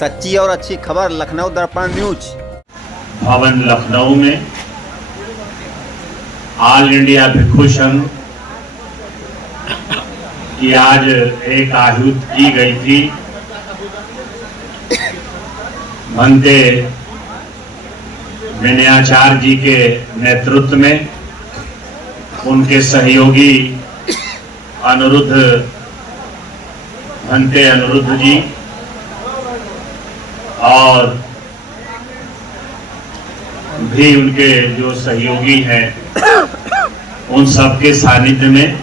सच्ची और अच्छी खबर लखनऊ दर्पण न्यूज। भवन लखनऊ में ऑल इंडिया भिक्षु संघ की आज एक आहुति की गई थी। भंते विनयाचार्य जी के नेतृत्व में उनके सहयोगी भंते अनिरुद्ध जी और भी उनके जो सहयोगी हैं उन सबके सानिध्य में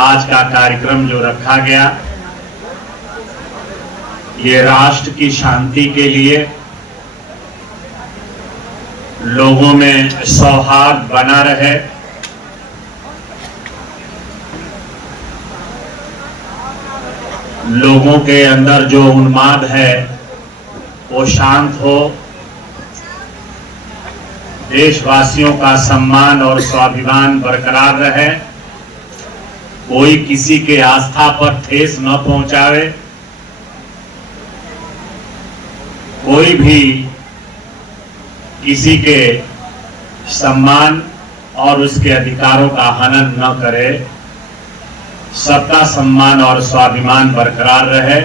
आज का कार्यक्रम जो रखा गया, ये राष्ट्र की शांति के लिए, लोगों में सौहार्द बना रहे, लोगों के अंदर जो उन्माद है वो शांत हो, देशवासियों का सम्मान और स्वाभिमान बरकरार रहे, कोई किसी के आस्था पर ठेस न पहुंचावे, कोई भी किसी के सम्मान और उसके अधिकारों का हनन न करे, सबका सम्मान और स्वाभिमान बरकरार रहे।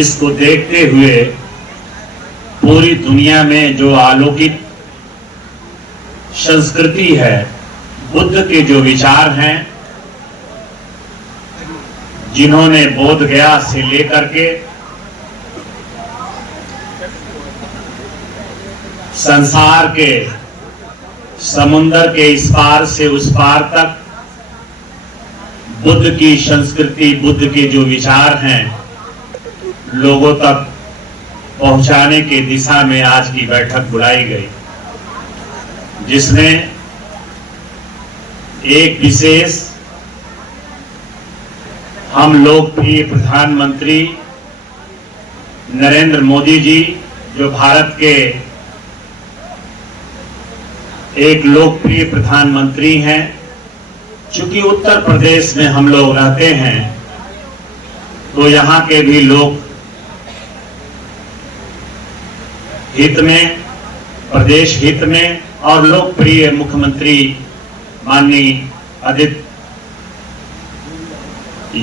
इसको देखते हुए पूरी दुनिया में जो अलौकिक संस्कृति है, बुद्ध के जो विचार हैं, जिन्होंने बोध गया से लेकर के संसार के समुंदर के इस पार से उस पार तक बुद्ध की संस्कृति, बुद्ध के जो विचार हैं, लोगों तक पहुंचाने के दिशा में आज की बैठक बुलाई गई, जिसमें एक विशेष हम लोकप्रिय प्रधानमंत्री नरेंद्र मोदी जी, जो भारत के एक लोकप्रिय प्रधानमंत्री हैं, चूंकि उत्तर प्रदेश में हम लोग रहते हैं तो यहाँ के भी लोग हित में, प्रदेश हित में और लोकप्रिय मुख्यमंत्री माननीय आदित्य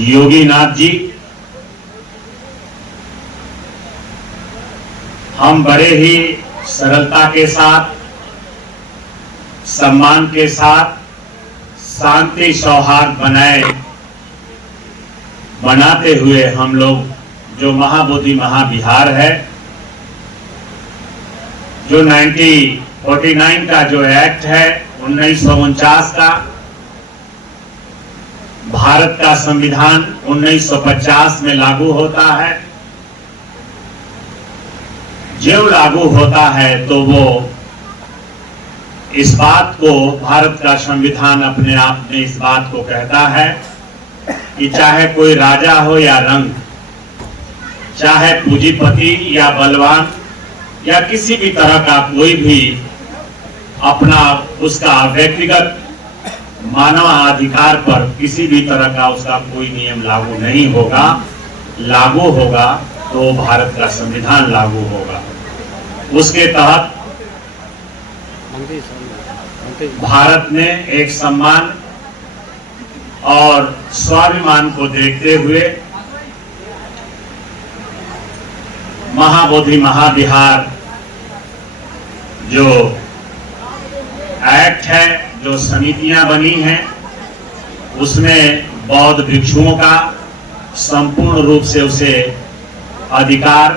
योगी नाथ जी, हम बड़े ही सरलता के साथ, सम्मान के साथ, शांति सौहार्द बनाते हुए हम लोग जो महाबोधि महाविहार है, जो 1949 का जो एक्ट है 1949 का, भारत का संविधान 1950 में लागू होता है। जब लागू होता है तो वो इस बात को, भारत का संविधान अपने आप में इस बात को कहता है कि चाहे कोई राजा हो या रंग, चाहे पूंजीपति या बलवान या किसी भी तरह का कोई भी अपना उसका व्यक्तिगत मानवाधिकार पर किसी भी तरह का उसका कोई नियम लागू नहीं होगा। लागू होगा तो भारत का संविधान लागू होगा। उसके तहत भारत ने एक सम्मान और स्वाभिमान को देखते हुए महाबोधि महाविहार जो एक्ट है, जो समितियां बनी हैं, उसमें बौद्ध भिक्षुओं का संपूर्ण रूप से उसे अधिकार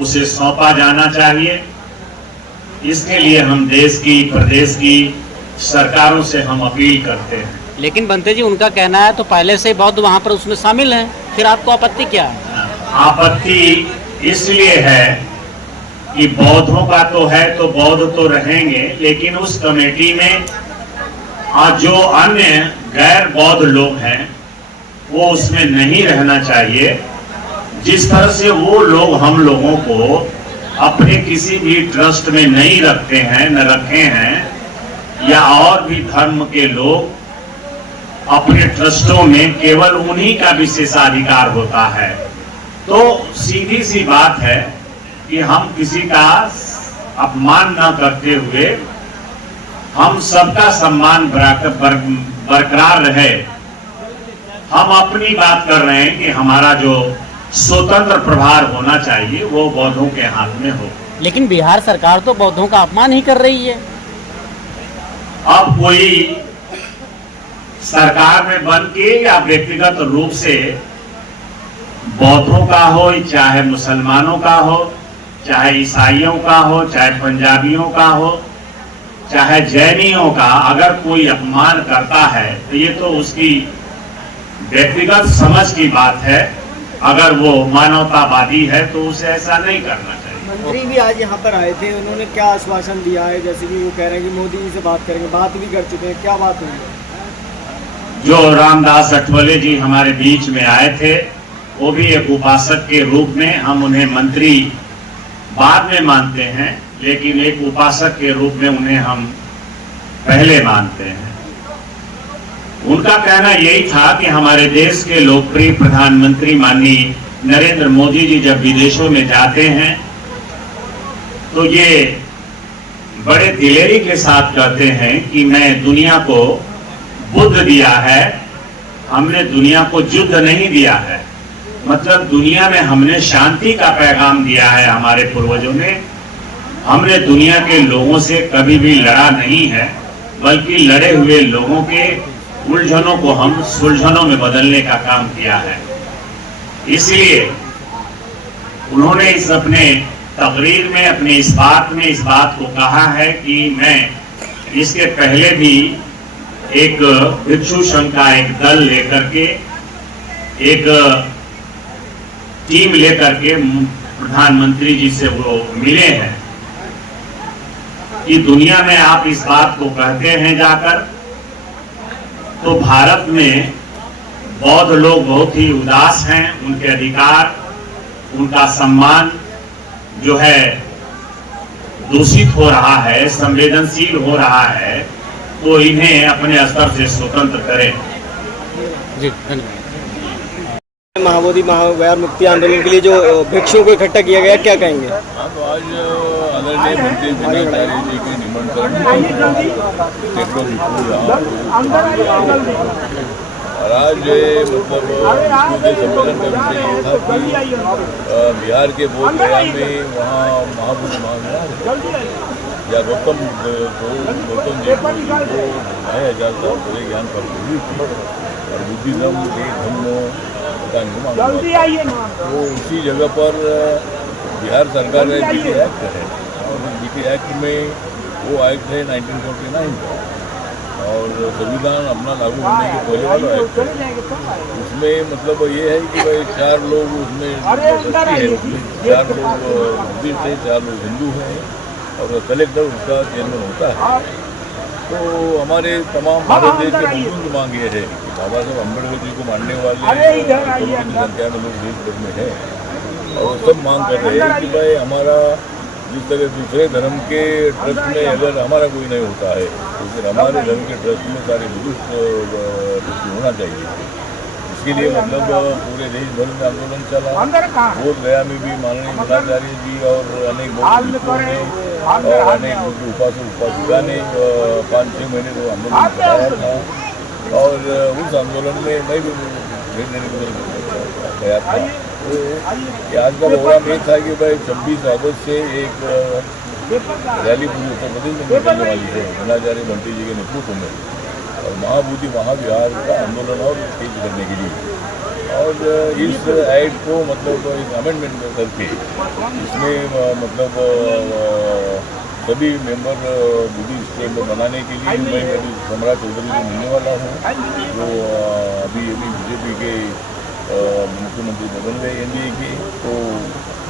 उसे सौंपा जाना चाहिए। इसके लिए हम देश की, प्रदेश की सरकारों से हम अपील करते हैं। लेकिन बनते जी, उनका कहना है तो पहले से बौद्ध वहां पर उसमें शामिल हैं, फिर आपको आपत्ति क्या है? आपत्ति इसलिए है कि बौद्धों का तो है तो बौद्ध तो रहेंगे, लेकिन उस कमेटी में जो अन्य गैर बौद्ध लोग हैं वो उसमें नहीं रहना चाहिए। जिस तरह से वो लोग हम लोगों को अपने किसी भी ट्रस्ट में नहीं रखते हैं, न रखे हैं, या और भी धर्म के लोग अपने ट्रस्टों में केवल उन्हीं का विशेषाधिकार होता है। तो सीधी सी बात है कि हम किसी का अपमान न करते हुए हम सबका सम्मान बरकरार रहे। हम अपनी बात कर रहे हैं कि हमारा जो स्वतंत्र प्रभार होना चाहिए वो बौद्धों के हाथ में हो। लेकिन बिहार सरकार तो बौद्धों का अपमान ही कर रही है। अब कोई सरकार में बन के या व्यक्तिगत रूप से बौद्धों का हो, चाहे मुसलमानों का हो, चाहे ईसाइयों का हो, चाहे पंजाबियों का हो, चाहे जैनियों का, अगर कोई अपमान करता है तो ये तो उसकी व्यक्तिगत समझ की बात है। अगर वो मानवतावादी है तो उसे ऐसा नहीं करना चाहिए। मंत्री भी आज यहाँ पर आए थे, उन्होंने क्या आश्वासन दिया है? जैसे कि वो कह रहे हैं कि मोदी जी से बात करेंगे, बात भी कर चुके हैं, क्या बात हुई है? जो रामदास अठवले जी हमारे बीच में आए थे, वो भी एक उपासक के रूप में, हम उन्हें मंत्री बाद में मानते हैं, लेकिन एक उपासक के रूप में उन्हें हम पहले मानते हैं। उनका कहना यही था कि हमारे देश के लोकप्रिय प्रधानमंत्री माननीय नरेंद्र मोदी जी जब विदेशों में जाते हैं तो ये बड़े दिलेरी के साथ कहते हैं कि मैं दुनिया को बुद्ध दिया है, हमने दुनिया को युद्ध नहीं दिया है। मतलब दुनिया में हमने शांति का पैगाम दिया है। हमारे पूर्वजों ने, हमने दुनिया के लोगों से कभी भी लड़ा नहीं है, बल्कि लड़े हुए लोगों के उलझनों को हम सुलझनों में बदलने का काम किया है। इसलिए उन्होंने इस अपने तकरीर में, अपने इस बात को कहा है कि मैं इसके पहले भी एक भिक्षु संघ का एक दल लेकर के, एक टीम लेकर के प्रधानमंत्री जी से वो मिले हैं कि दुनिया में आप इस बात को कहते हैं जाकर, तो भारत में बौद्ध लोग बहुत ही उदास हैं, उनके अधिकार, उनका सम्मान जो है दूषित हो रहा है, संवेदनशील हो रहा है, तो इन्हें अपने स्तर से स्वतंत्र करें। जी धन्यवाद। महाबोधि महावीर मुक्ति आंदोलन के लिए जो भिक्षुओं को इकट्ठा किया गया, क्या कहेंगे? हाँ, तो आज आदरणीय मंत्री विनायक जी के निमंत्रण पर सैकड़ों भिक्षु और आज मतलब इसके सम्मेलन का विषय ये था कि बिहार के बोधगया में वहाँ महाबोधि महावीर या गौतम जी को 2,500 साल पहले ज्ञान प्राप्त हुई थी और बुद्धिज्म के धर्म का निर्माण, तो उसी जगह पर बिहार सरकार ने बीटी एक्ट है और बीटी एक्ट में वो एक्ट है 1949 का और संविधान अपना लागू होने के पहले वाला एक्ट है। उसमें मतलब ये है कि भाई 4 लोग उसमें है, 4 लोग बुद्धिस्ट हैं, 4 लोग हिंदू हैं और कलेक्टर उसका चेयरमैन होता है। तो हमारे तमाम भारत देश के बुजुर्ग की मांग ये है कि बाबा साहब अम्बेडकर जी को मानने वाले संख्या में लोग देश भर में हैं और सब मांग कर रहे हैं कि भाई हमारा जिस तरह दूसरे धर्म के ट्रस्ट में अगर हमारा कोई नहीं होता है तो फिर हमारे धर्म के ट्रस्ट में सारे बुजुर्ग होना चाहिए। इसके लिए मतलब पूरे देश भर में आंदोलन चला। बोधगया में भी माननीय जिलाधिकारी जी और अनेक बौद्ध ने और अनेक उपासक उपासिका ने 5-6 महीने को आंदोलन चलाया था और उस आंदोलन में मैं भी भेज देने को गया था। तो आज का प्रोग्राम ये था कि भाई 26 अगस्त से एक रैली पूरी उत्तर प्रदेश में निकलने वाली है जिलाधिकारी मंत्री जी के नेतृत्व में और महाबोधि महाविहार का आंदोलन और तेज करने के लिए और इस एक्ट को मतलब इस अमेंडमेंट करके इसमें मतलब सभी मेंबर बुद्धिस्ट बनाने के लिए मैं मेरी सम्राट चौधरी को मिलने वाला हूँ जो अभी बीजेपी के मुख्यमंत्री बदल गए एनडीए के, तो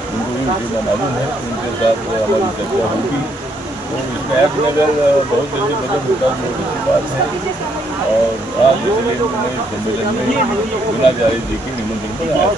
उनको भी उसी मालूम है, उनके साथ हमारी चर्चा होगी। तो इसमें एक्ट अगर बहुत जल्दी बदल होता है तो अच्छी बात है और आज इसलिए मैं सम्मेलन में जिलाधिकारी जी के निमंत्रण पर आया।